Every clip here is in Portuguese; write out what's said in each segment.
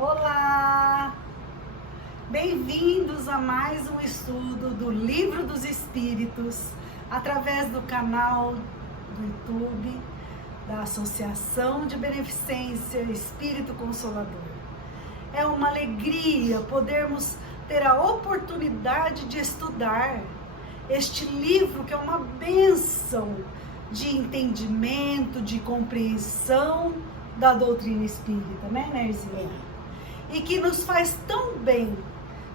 Olá! Bem-vindos a mais um estudo do Livro dos Espíritos, através do canal do YouTube da Associação de Beneficência Espírito Consolador. É uma alegria podermos ter a oportunidade de estudar este livro, que é uma bênção de entendimento, de compreensão da doutrina espírita, né, Nerzinha? E que nos faz tão bem,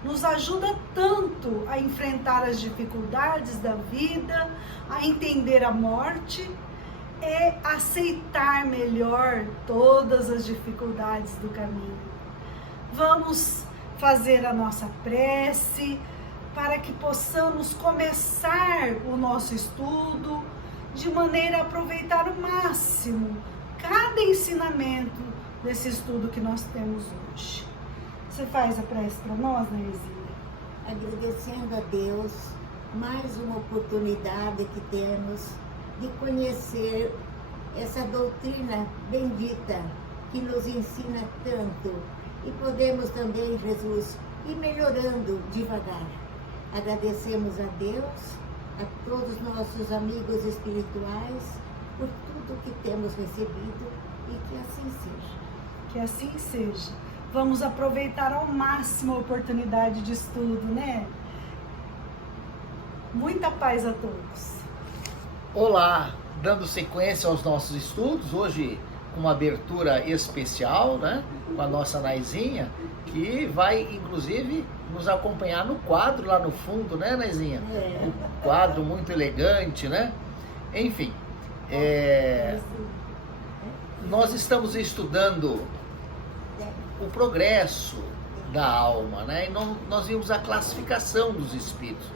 nos ajuda tanto a enfrentar as dificuldades da vida, a entender a morte e aceitar melhor todas as dificuldades do caminho. Vamos fazer a nossa prece para que possamos começar o nosso estudo de maneira a aproveitar o máximo cada ensinamento desse estudo que nós temos hoje. Você faz a prece para nós, Nerzinha? Agradecendo a Deus mais uma oportunidade que temos de conhecer essa doutrina bendita que nos ensina tanto, e podemos também, Jesus, ir melhorando devagar. Agradecemos a Deus, a todos os nossos amigos espirituais, por tudo que temos recebido, e que assim seja. Que assim seja. Vamos aproveitar ao máximo a oportunidade de estudo, né? Muita paz a todos. Olá, dando sequência aos nossos estudos, hoje com uma abertura especial, né? Com a nossa Naizinha, que vai inclusive nos acompanhar no quadro lá no fundo, né, Naizinha? Um quadro muito elegante, né? Enfim, nós estamos estudando o progresso da alma, né? E nós vimos a classificação dos espíritos.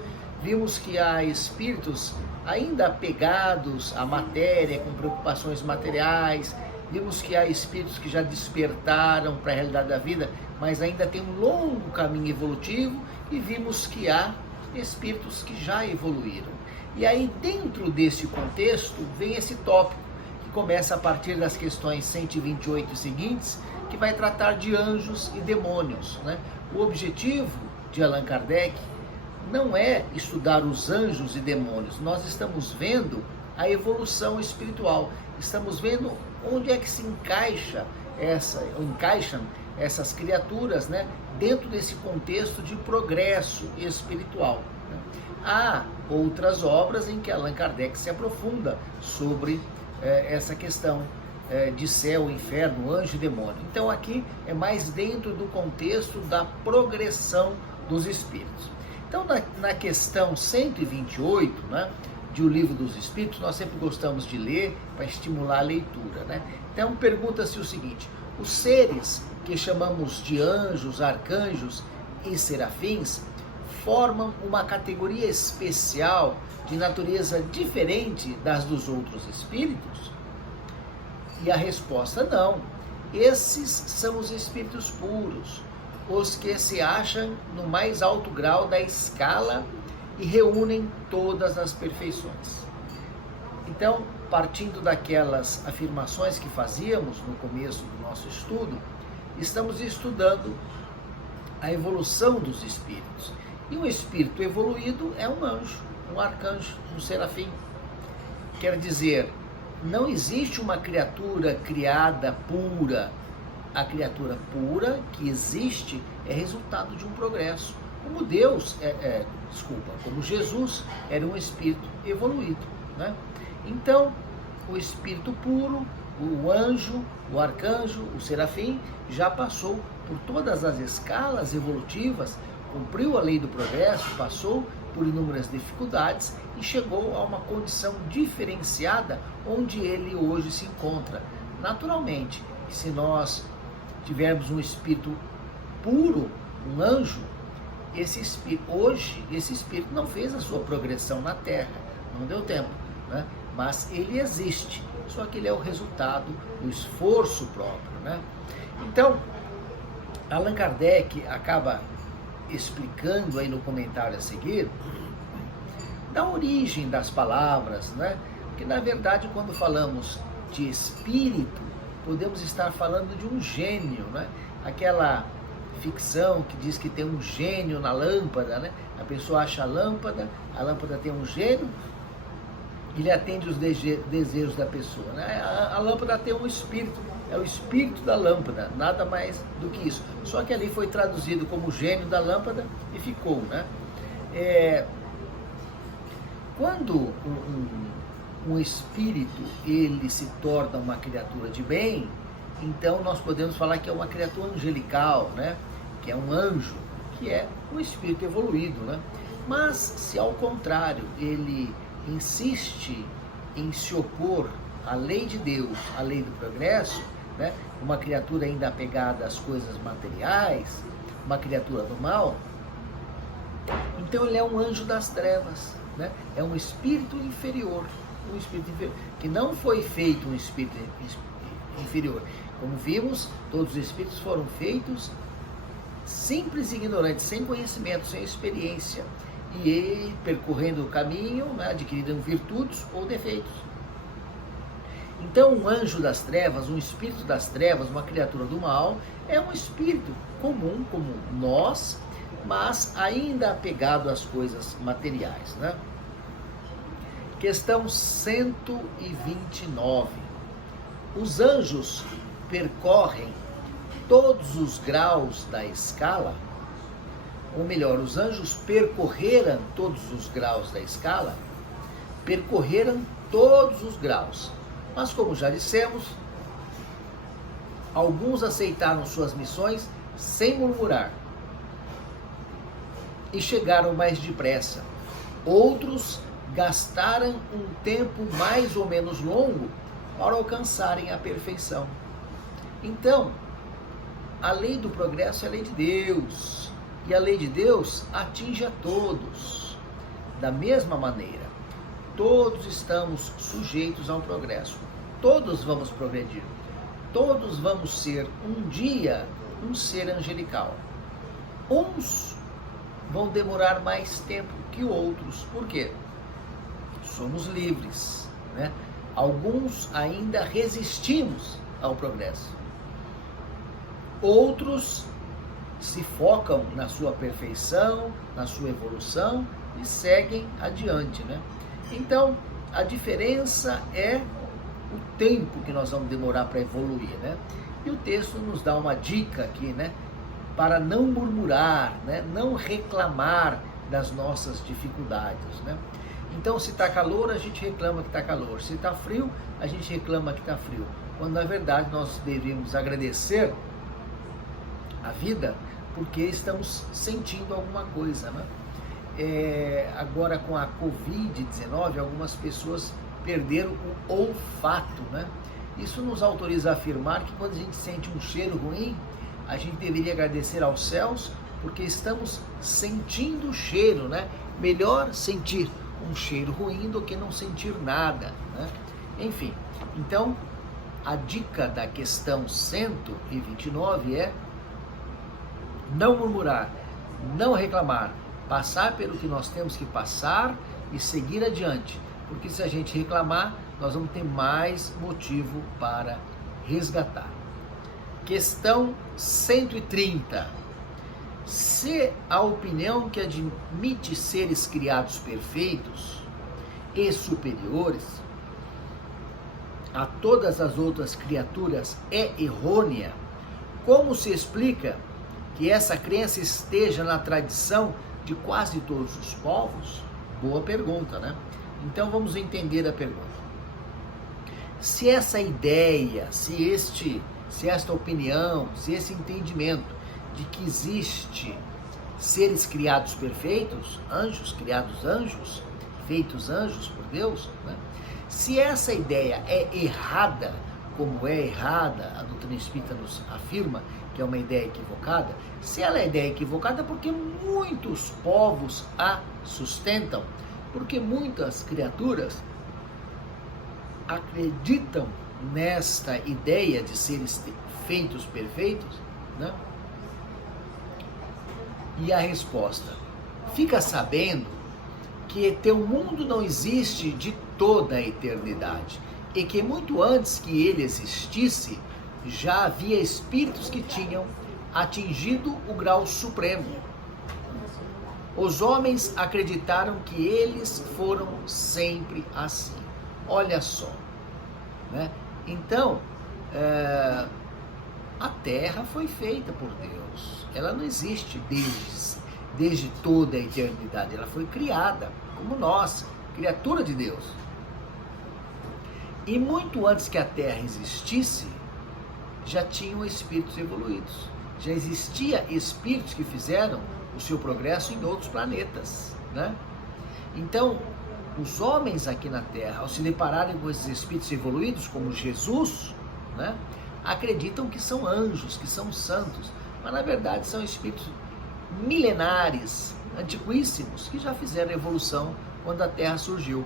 Vimos que há espíritos ainda apegados à matéria, com preocupações materiais. Vimos que há espíritos que já despertaram para a realidade da vida, mas ainda tem um longo caminho evolutivo. E vimos que há espíritos que já evoluíram. E aí, dentro desse contexto, vem esse tópico, que começa a partir das questões 128 e seguintes, que vai tratar de anjos e demônios, né? O objetivo de Allan Kardec não é estudar os anjos e demônios. Nós estamos vendo a evolução espiritual. Estamos vendo onde é que se encaixam essas criaturas, né? Dentro desse contexto de progresso espiritual, né? Há outras obras em que Allan Kardec se aprofunda sobre essa questão de céu, inferno, anjo e demônio. Então aqui é mais dentro do contexto da progressão dos espíritos. Então na questão 128, né, de O Livro dos Espíritos, nós sempre gostamos de ler para estimular a leitura, né? Então pergunta-se o seguinte: os seres que chamamos de anjos, arcanjos e serafins formam uma categoria especial de natureza diferente das dos outros espíritos? E a resposta: não. Esses são os espíritos puros, os que se acham no mais alto grau da escala e reúnem todas as perfeições. Então, partindo daquelas afirmações que fazíamos no começo do nosso estudo, estamos estudando a evolução dos espíritos. E um espírito evoluído é um anjo, um arcanjo, um serafim. Quer dizer, não existe uma criatura criada pura. A criatura pura que existe é resultado de um progresso. Como como Jesus era um espírito evoluído, né? Então, o espírito puro, o anjo, o arcanjo, o serafim, já passou por todas as escalas evolutivas, cumpriu a lei do progresso, passou por inúmeras dificuldades e chegou a uma condição diferenciada onde ele hoje se encontra. Naturalmente, se nós tivermos um espírito puro, um anjo, esse espírito não fez a sua progressão na Terra, não deu tempo, né? Mas ele existe, só que ele é o resultado do esforço próprio, né? Então, Allan Kardec acaba explicando aí no comentário a seguir da origem das palavras, né? Porque na verdade, quando falamos de espírito, podemos estar falando de um gênio, né? aquela ficção que diz que tem um gênio na lâmpada, né? A pessoa acha a lâmpada tem um gênio, ele atende os desejos da pessoa, né? A lâmpada tem um espírito, é o espírito da lâmpada, nada mais do que isso. Só que ali foi traduzido como gênio da lâmpada e ficou, né? Quando um espírito ele se torna uma criatura de bem, então nós podemos falar que é uma criatura angelical, né? Que é um anjo, que é um espírito evoluído, né? Mas se ao contrário ele insiste em se opor à lei de Deus, à lei do progresso, né? Uma criatura ainda apegada às coisas materiais, uma criatura do mal, então ele é um anjo das trevas, né? É um espírito inferior, que não foi feito um espírito inferior. Como vimos, todos os espíritos foram feitos simples e ignorantes, sem conhecimento, sem experiência, e percorrendo o caminho, né, adquirindo virtudes ou defeitos. Então, um anjo das trevas, um espírito das trevas, uma criatura do mal, é um espírito comum, como nós, mas ainda apegado às coisas materiais, né? Questão 129. Os anjos percorrem todos os graus da escala, ou melhor, os anjos percorreram todos os graus da escala, percorreram todos os graus, mas como já dissemos, alguns aceitaram suas missões sem murmurar e chegaram mais depressa, outros gastaram um tempo mais ou menos longo para alcançarem a perfeição. Então, a lei do progresso é a lei de Deus, e a lei de Deus atinge a todos. Da mesma maneira, todos estamos sujeitos ao progresso, todos vamos progredir, todos vamos ser um dia um ser angelical. Uns vão demorar mais tempo que outros, por quê? Somos livres, né? Alguns ainda resistimos ao progresso. Outros se focam na sua perfeição, na sua evolução e seguem adiante, né? Então, a diferença é o tempo que nós vamos demorar para evoluir, né? E o texto nos dá uma dica aqui, né? Para não murmurar, né? Não reclamar das nossas dificuldades, né? Então, se está calor, a gente reclama que está calor. Se está frio, a gente reclama que está frio. Quando, na verdade, nós deveríamos agradecer a vida porque estamos sentindo alguma coisa, né? Agora, com a Covid-19, algumas pessoas perderam o olfato, né? Isso nos autoriza a afirmar que quando a gente sente um cheiro ruim, a gente deveria agradecer aos céus porque estamos sentindo o cheiro, né? Melhor sentir um cheiro ruim do que não sentir nada, né? Enfim, então a dica da questão 129 é não murmurar, não reclamar, passar pelo que nós temos que passar e seguir adiante, porque se a gente reclamar, nós vamos ter mais motivo para resgatar. Questão 130. Se a opinião que admite seres criados perfeitos e superiores a todas as outras criaturas é errônea, como se explica que essa crença esteja na tradição de quase todos os povos? Boa pergunta, né? Então vamos entender a pergunta. Se essa ideia, se esta opinião, se esse entendimento de que existe seres criados perfeitos, anjos criados anjos, feitos anjos por Deus, né? Se essa ideia é errada, como é errada, a doutrina espírita nos afirma que é uma ideia equivocada, se ela é ideia equivocada, porque muitos povos a sustentam, porque muitas criaturas acreditam nesta ideia de seres feitos perfeitos, né? E a resposta: fica sabendo que teu mundo não existe de toda a eternidade e que muito antes que ele existisse, já havia espíritos que tinham atingido o grau supremo. Os homens acreditaram que eles foram sempre assim. Olha só, né? Então, a Terra foi feita por Deus. Ela não existe desde toda a eternidade. Ela foi criada como nós, criatura de Deus. E muito antes que a Terra existisse, já tinham espíritos evoluídos. Já existia espíritos que fizeram o seu progresso em outros planetas, né? Então, os homens aqui na Terra, ao se depararem com esses espíritos evoluídos, como Jesus, né, acreditam que são anjos, que são santos, mas na verdade são espíritos milenares, antiquíssimos, que já fizeram a evolução quando a Terra surgiu.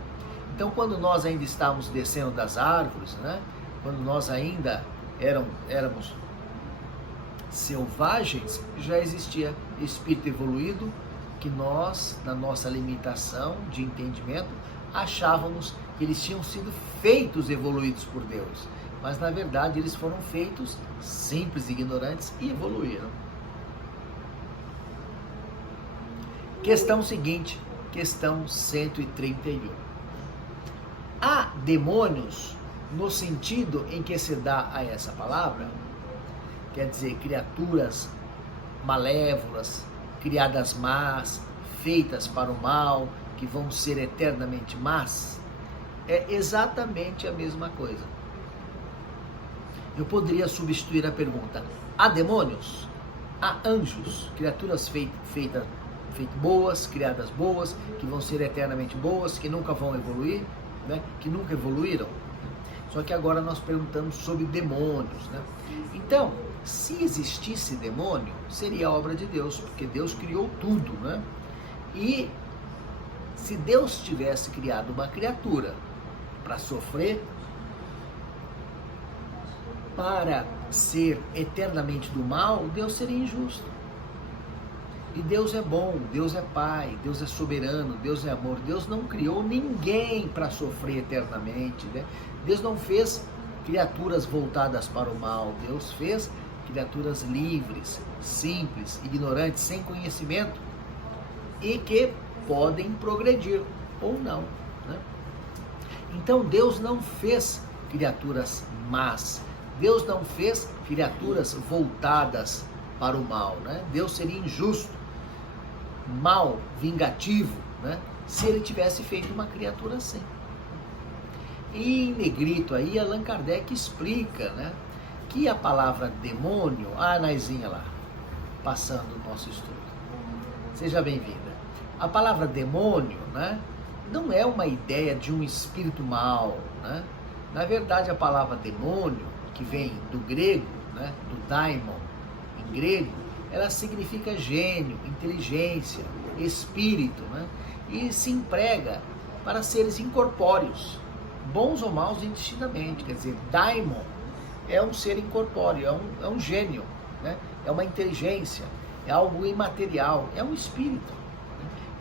Então, quando nós ainda estávamos descendo das árvores, né, quando nós ainda éramos selvagens, já existia espírito evoluído que nós, na nossa limitação de entendimento, achávamos que eles tinham sido feitos evoluídos por Deus, mas na verdade eles foram feitos simples, ignorantes e evoluíram. Questão seguinte, questão 131. Há demônios no sentido em que se dá a essa palavra? Quer dizer, criaturas malévolas, criadas más, feitas para o mal, que vão ser eternamente más? É exatamente a mesma coisa. Eu poderia substituir a pergunta: há demônios? Há anjos, criaturas feitas boas, criadas boas, que vão ser eternamente boas, que nunca vão evoluir, né? Que nunca evoluíram. Só que agora nós perguntamos sobre demônios, né? Então, se existisse demônio, seria obra de Deus, porque Deus criou tudo, né? E se Deus tivesse criado uma criatura para sofrer, para ser eternamente do mal, Deus seria injusto. E Deus é bom, Deus é Pai, Deus é soberano, Deus é amor. Deus não criou ninguém para sofrer eternamente, né? Deus não fez criaturas voltadas para o mal. Deus fez criaturas livres, simples, ignorantes, sem conhecimento e que podem progredir ou não, né? Então Deus não fez criaturas más. Deus não fez criaturas voltadas para o mal, né? Deus seria injusto, mal, vingativo, né, se ele tivesse feito uma criatura assim. E em negrito aí, Allan Kardec explica, né, que a palavra demônio, a Naizinha lá, passando o nosso estudo, seja bem-vinda. A palavra demônio, né, não é uma ideia de um espírito mau, né? Na verdade, a palavra demônio, que vem do grego, né, do daimon, em grego, ela significa gênio, inteligência, espírito, né? E se emprega para seres incorpóreos, bons ou maus indistintamente. Quer dizer, daimon é um ser incorpóreo, é um gênio, né? É uma inteligência, é algo imaterial, é um espírito.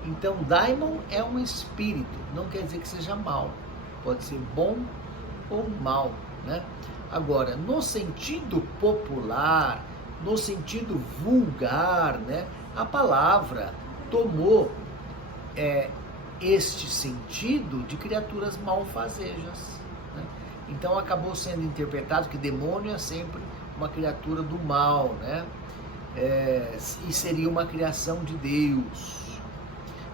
Então, daimon é um espírito, não quer dizer que seja mau, pode ser bom ou mal, né? Agora, no sentido popular, no sentido vulgar, né, a palavra tomou este sentido de criaturas malfazejas, né? Então acabou sendo interpretado que demônio é sempre uma criatura do mal, né? E seria uma criação de Deus.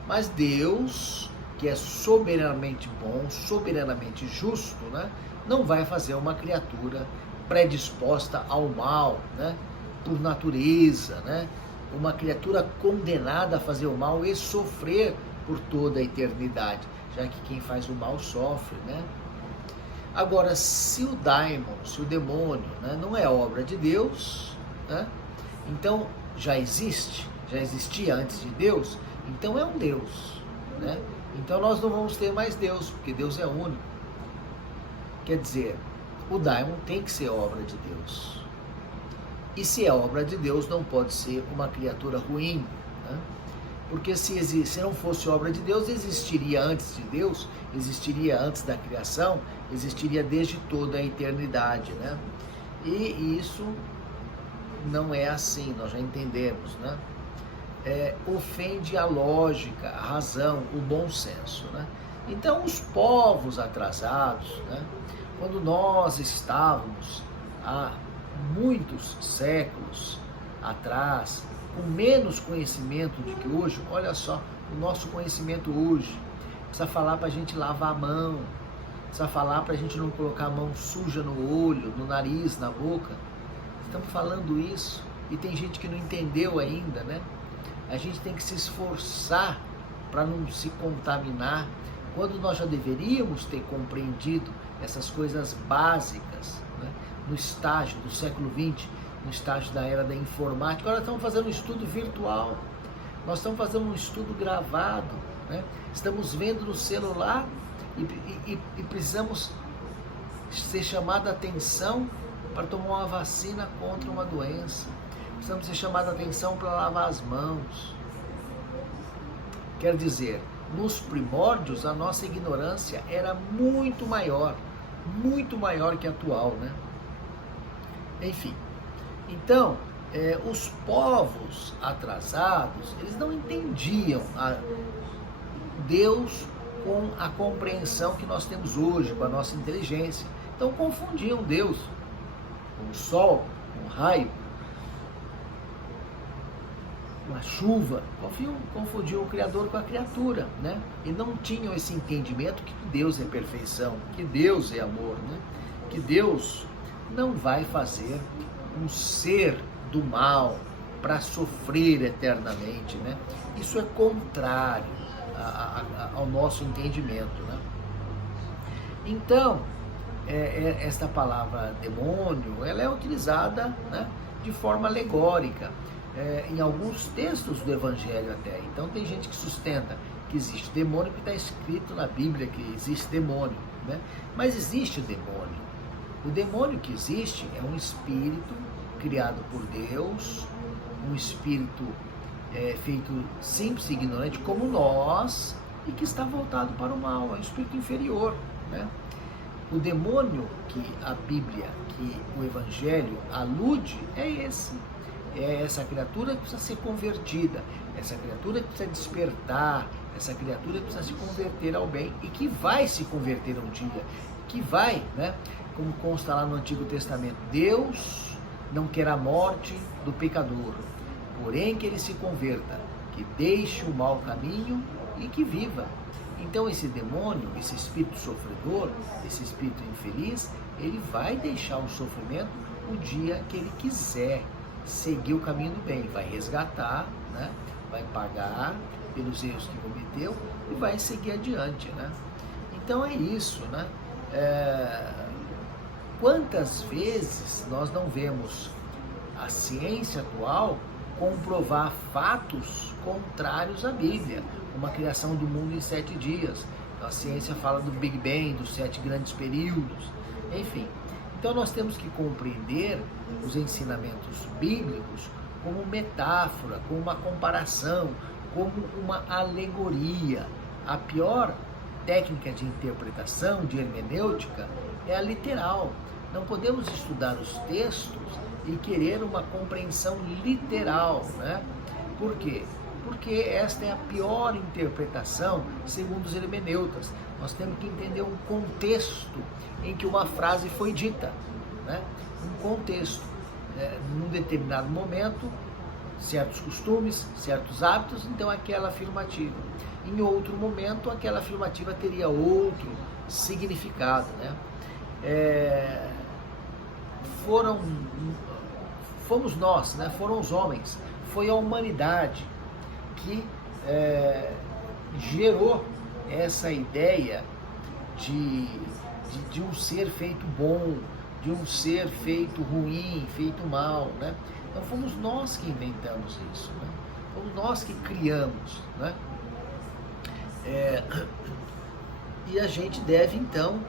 Mas Deus, que é soberanamente bom, soberanamente justo, né, não vai fazer uma criatura predisposta ao mal, né, por natureza, né, uma criatura condenada a fazer o mal e sofrer por toda a eternidade, já que quem faz o mal sofre, né? Agora, se o daimon, se o demônio, né, não é obra de Deus, né, então já existia antes de Deus, então é um Deus, né? Então nós não vamos ter mais Deus, porque Deus é único. Quer dizer, o daimon tem que ser obra de Deus. E se é obra de Deus, não pode ser uma criatura ruim, né? Porque se não fosse obra de Deus, existiria antes de Deus, existiria antes da criação, existiria desde toda a eternidade, né? E isso não é assim, nós já entendemos, né? Ofende a lógica, a razão, o bom senso, né? Então, os povos atrasados, né? Quando nós estávamos há muitos séculos atrás, com menos conhecimento do que hoje, olha só, o nosso conhecimento hoje precisa falar para a gente lavar a mão, precisa falar para a gente não colocar a mão suja no olho, no nariz, na boca. Estamos falando isso e tem gente que não entendeu ainda, né? A gente tem que se esforçar para não se contaminar, quando nós já deveríamos ter compreendido essas coisas básicas, né? No estágio do século XX, no estágio da era da informática. Agora estamos fazendo um estudo virtual, nós estamos fazendo um estudo gravado, né? Estamos vendo no celular e precisamos ser chamados a atenção para tomar uma vacina contra uma doença. Precisamos ser chamados a atenção para lavar as mãos. Quer dizer, nos primórdios a nossa ignorância era muito maior que a atual, né? Enfim, então, os povos atrasados, eles não entendiam Deus com a compreensão que nós temos hoje, com a nossa inteligência. Então confundiam Deus com o sol, com o raio, com a chuva, confundiam o Criador com a criatura, né? E não tinham esse entendimento que Deus é perfeição, que Deus é amor, né? Que Deus não vai fazer um ser do mal para sofrer eternamente, né? Isso é contrário ao nosso entendimento, né? Então, esta palavra demônio, ela é utilizada, né, de forma alegórica, em alguns textos do Evangelho até. Então tem gente que sustenta que existe demônio, que está escrito na Bíblia que existe demônio, né? Mas existe o demônio. O demônio que existe é um espírito criado por Deus, um espírito feito simples e ignorante como nós, e que está voltado para o mal, é um espírito inferior, né? O demônio que a Bíblia, que o Evangelho alude, é essa criatura que precisa ser convertida, essa criatura que precisa despertar, essa criatura que precisa se converter ao bem e que vai se converter um dia, que vai, né? Como consta lá no Antigo Testamento, Deus não quer a morte do pecador, porém que ele se converta, que deixe o mau caminho e que viva. Então esse demônio, esse espírito sofredor, esse espírito infeliz, ele vai deixar o sofrimento o dia que ele quiser seguir o caminho do bem, vai resgatar, né? Vai pagar pelos erros que cometeu e vai seguir adiante, né? Então é isso, né? Quantas vezes nós não vemos a ciência atual comprovar fatos contrários à Bíblia, como a criação do mundo em 7 dias. A ciência fala do Big Bang, dos 7 grandes períodos, enfim. Então nós temos que compreender os ensinamentos bíblicos como metáfora, como uma comparação, como uma alegoria. A pior técnica de interpretação, de hermenêutica, é a literal. Não podemos estudar os textos e querer uma compreensão literal, né? Por quê? Porque esta é a pior interpretação segundo os hermeneutas. Nós temos que entender um contexto em que uma frase foi dita, né? Um contexto. Num determinado momento, certos costumes, certos hábitos, então aquela afirmativa. Em outro momento, aquela afirmativa teria outro significado, né? Fomos nós, né? Foram os homens, foi a humanidade que gerou essa ideia de um ser feito bom, de um ser feito ruim, feito mal, né? Então fomos nós que inventamos isso, né? Fomos nós que criamos, né? E a gente deve então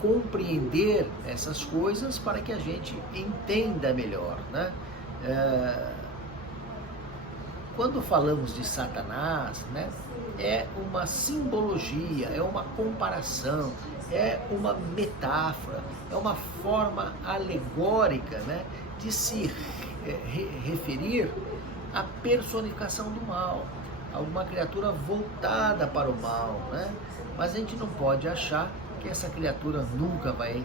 compreender essas coisas para que a gente entenda melhor, né? Quando falamos de Satanás, né, é uma simbologia, é uma comparação, é uma metáfora, é uma forma alegórica, né, de se referir à personificação do mal, alguma criatura voltada para o mal, né? Mas a gente não pode achar que essa criatura nunca vai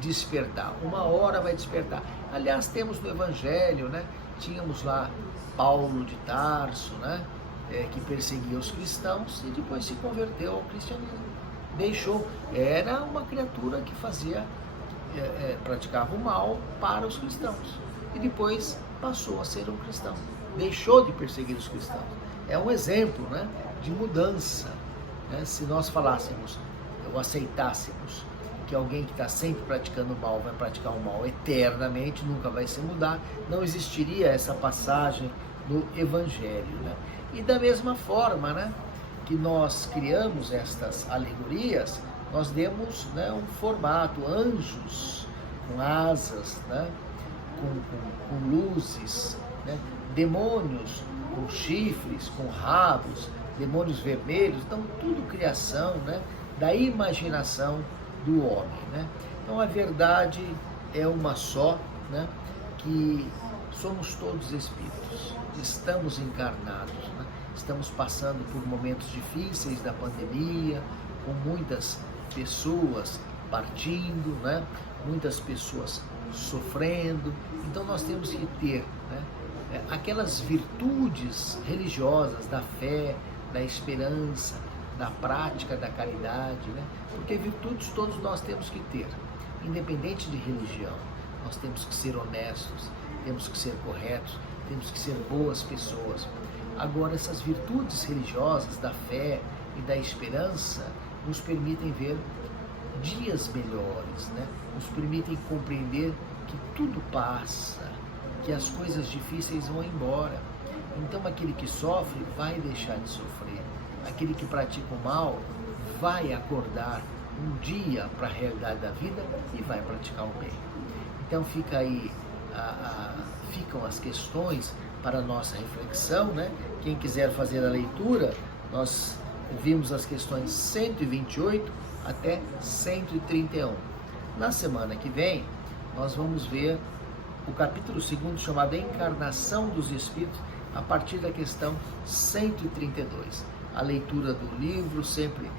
despertar, uma hora vai despertar. Aliás, temos no Evangelho, né? Tínhamos lá Paulo de Tarso, né? Que perseguia os cristãos e depois se converteu ao cristianismo. Deixou, era uma criatura que fazia, praticava o mal para os cristãos e depois passou a ser um cristão, deixou de perseguir os cristãos. É um exemplo, né, de mudança, né? Se nós falássemos ou aceitássemos que alguém que está sempre praticando o mal vai praticar o mal eternamente, nunca vai se mudar, não existiria essa passagem no Evangelho, né? E da mesma forma, né, que nós criamos estas alegorias, nós demos, né, um formato, anjos com asas, né, com luzes, né, demônios com chifres, com rabos, demônios vermelhos, então tudo criação, né, da imaginação do homem, né? Então a verdade é uma só, né, que somos todos espíritos, estamos encarnados, né? Estamos passando por momentos difíceis da pandemia, com muitas pessoas partindo, né? Muitas pessoas sofrendo. Então nós temos que ter, né, aquelas virtudes religiosas da fé, da esperança, da prática da caridade, né? Porque virtudes todos nós temos que ter, independente de religião. Nós temos que ser honestos, temos que ser corretos, temos que ser boas pessoas. Agora, essas virtudes religiosas da fé e da esperança nos permitem ver dias melhores, né? Nos permitem compreender que tudo passa, que as coisas difíceis vão embora. Então, aquele que sofre vai deixar de sofrer. Aquele que pratica o mal vai acordar um dia para a realidade da vida e vai praticar o bem. Então, fica aí, ficam as questões para a nossa reflexão, né? Quem quiser fazer a leitura, nós vimos as questões 128 até 131. Na semana que vem, nós vamos ver o capítulo 2, chamado Encarnação dos Espíritos, a partir da questão 132. A leitura do livro sempre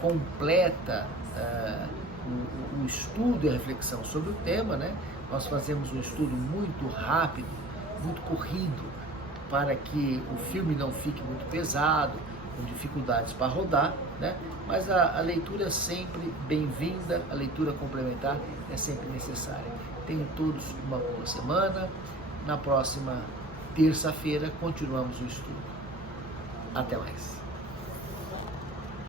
completa o estudo e a reflexão sobre o tema, né? Nós fazemos um estudo muito rápido, muito corrido, para que o filme não fique muito pesado, com dificuldades para rodar, né? Mas a leitura é sempre bem-vinda, a leitura complementar é sempre necessária. Tenham todos uma boa semana. Na próxima terça-feira continuamos o estudo. Até mais.